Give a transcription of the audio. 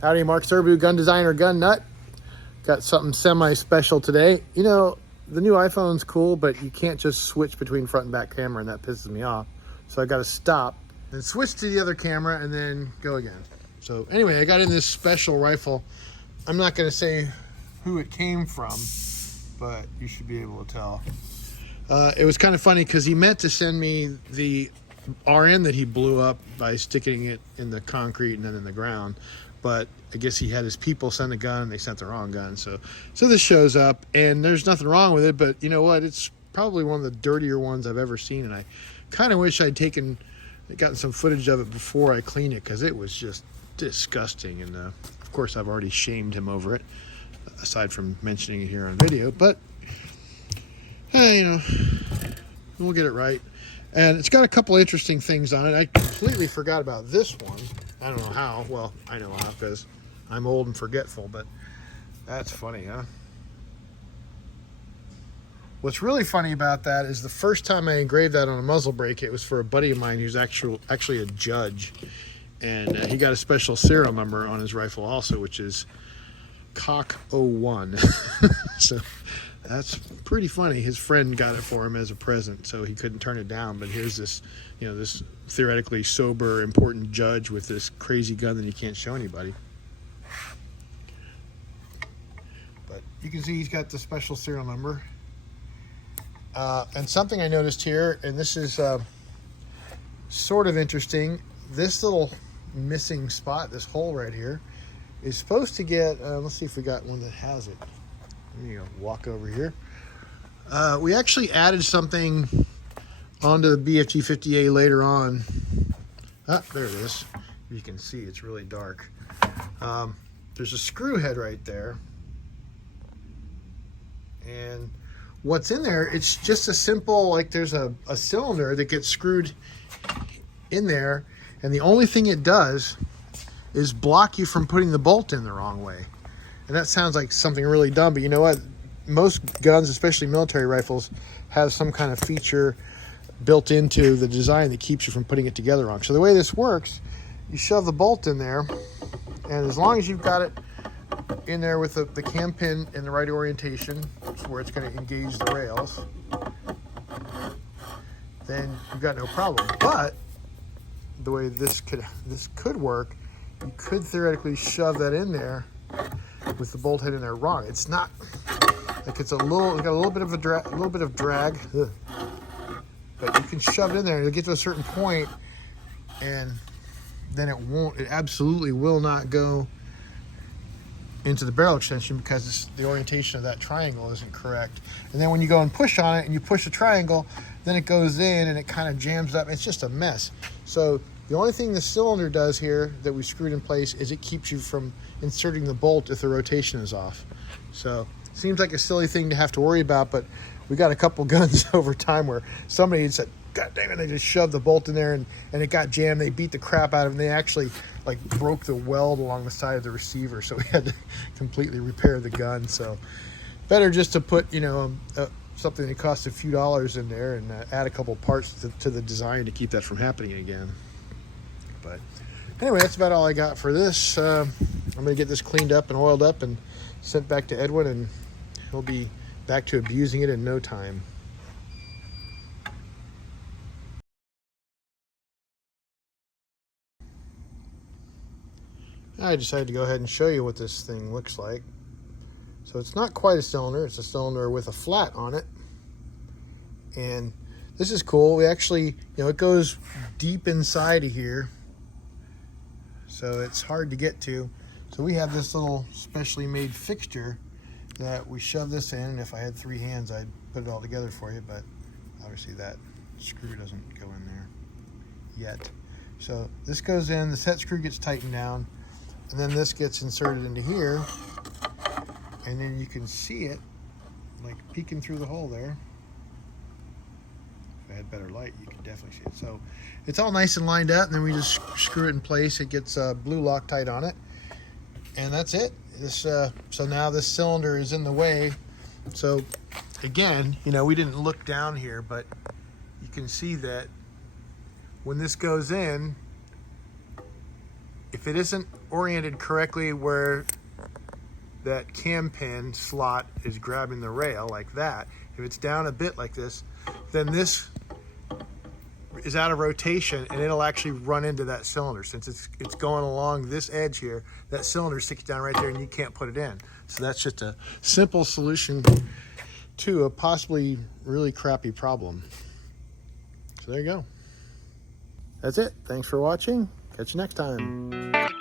Howdy, Mark Serbu, gun designer, gun nut. Got something semi-special today. You know, the new iPhone's cool, but you can't just switch between front and back camera, and that pisses me off. So I got to stop, then switch to the other camera, and then go again. So anyway, I got in this special rifle. I'm not going to say who it came from, but you should be able to tell. It was kind of funny because he meant to send me the RN that he blew up by sticking it in the concrete and then in the ground. But I guess he had his people send a gun and they sent the wrong gun. So this shows up and there's nothing wrong with it, but you know what? It's probably one of the dirtier ones I've ever seen. And I kind of wish I'd gotten some footage of it before I cleaned it, because it was just disgusting. And of course I've already shamed him over it, aside from mentioning it here on video, but you know, we'll get it right. And it's got a couple interesting things on it. I completely forgot about this one. I don't know how. Well, I know how, because I'm old and forgetful, but that's funny, huh? What's really funny about that is the first time I engraved that on a muzzle brake, it was for a buddy of mine who's actually a judge. And he got a special serial number on his rifle also, which is Cock 01. So that's pretty funny. His friend got it for him as a present, so he couldn't turn it down. But here's this, you know, this theoretically sober, important judge with this crazy gun that he can't show anybody. But you can see he's got the special serial number. And something I noticed here, and this is sort of interesting, this little missing spot, this hole right here, is supposed to get, let's see if we got one that has it. There you go, walk over here. We actually added something onto the BFG-50A later on. Ah, there it is. You can see it's really dark. There's a screw head right there. And what's in there, it's just a simple, like there's a cylinder that gets screwed in there, and the only thing it does is block you from putting the bolt in the wrong way. And that sounds like something really dumb, but you know what? Most guns, especially military rifles, have some kind of feature built into the design that keeps you from putting it together wrong. So the way this works, you shove the bolt in there, and as long as you've got it in there with the cam pin in the right orientation, where it's going to engage the rails, then you've got no problem. But the way this could work, you could theoretically shove that in there with the bolt head in there wrong. It's not like it's got a little bit of drag, ugh. But you can shove it in there and it'll get to a certain point, and then it absolutely will not go into the barrel extension, because the orientation of that triangle isn't correct. And then when you go and push on it and you push the triangle, then it goes in and it kind of jams up. It's just a mess. So the only thing the cylinder does here that we screwed in place is it keeps you from inserting the bolt if the rotation is off. So it seems like a silly thing to have to worry about, but we got a couple guns over time where somebody said, God dang it, they just shoved the bolt in there and it got jammed. They beat the crap out of it, and they actually like broke the weld along the side of the receiver, so we had to completely repair the gun. So better just to put, you know, something that costs a few dollars in there and add a couple parts to the design to keep that from happening again. But anyway, that's about all I got for this. I'm going to get this cleaned up and oiled up and sent back to Edwin, and he'll be back to abusing it in no time. I decided to go ahead and show you what this thing looks like. So it's not quite a cylinder, it's a cylinder with a flat on it. And this is cool. We actually, you know, it goes deep inside of here, so it's hard to get to. So we have this little specially made fixture that we shove this in, and if I had 3 hands I'd put it all together for you, but obviously that screw doesn't go in there yet. So this goes in, the set screw gets tightened down, and then this gets inserted into here, and then you can see it like peeking through the hole there. If I had better light, you could definitely see it. So it's all nice and lined up, and then we just screw it in place. It gets blue Loctite on it, and that's it. So now this cylinder is in the way. So again, you know, we didn't look down here, but you can see that when this goes in, if it isn't oriented correctly where that cam pin slot is grabbing the rail like that, if it's down a bit like this, then this is out of rotation and it'll actually run into that cylinder. Since it's going along this edge here, that cylinder sticks down right there and you can't put it in. So that's just a simple solution to a possibly really crappy problem. So there you go. That's it. Thanks for watching. Catch you next time.